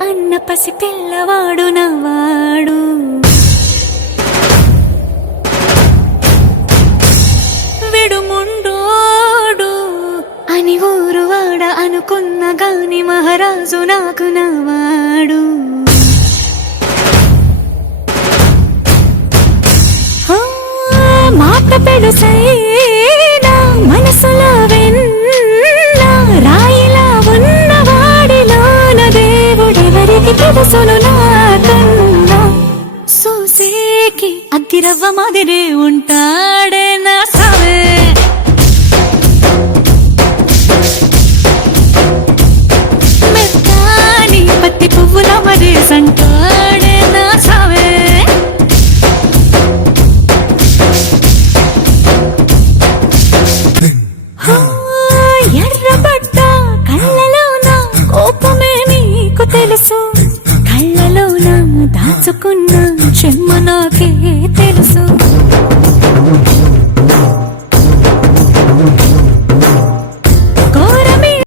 అన్న పసి పిల్లవాడు నవాడు విడుముండోడు అని ఊరు వాడ అనుకున్న గాని మహారాజు నాకు నవాడు మాట పెడుసైనా మనసులో వెన్న రాయిలా ఉన్నవాడిలోన దేవుడెవరికి తెలుసును నాకన్నా సూసేకి అగ్గిరవ్వ మాదిరే ఉంటాడే నా సావే మెత్తాని పత్తి పువ్వుల మరే సంటాడే నా సావే ఎర్రబడ్డ కళ్ళలోన కోపమే నీకు తెలుసు కళ్ళలోన దాచుకున్న చెమ్మ నాకే తెలుసు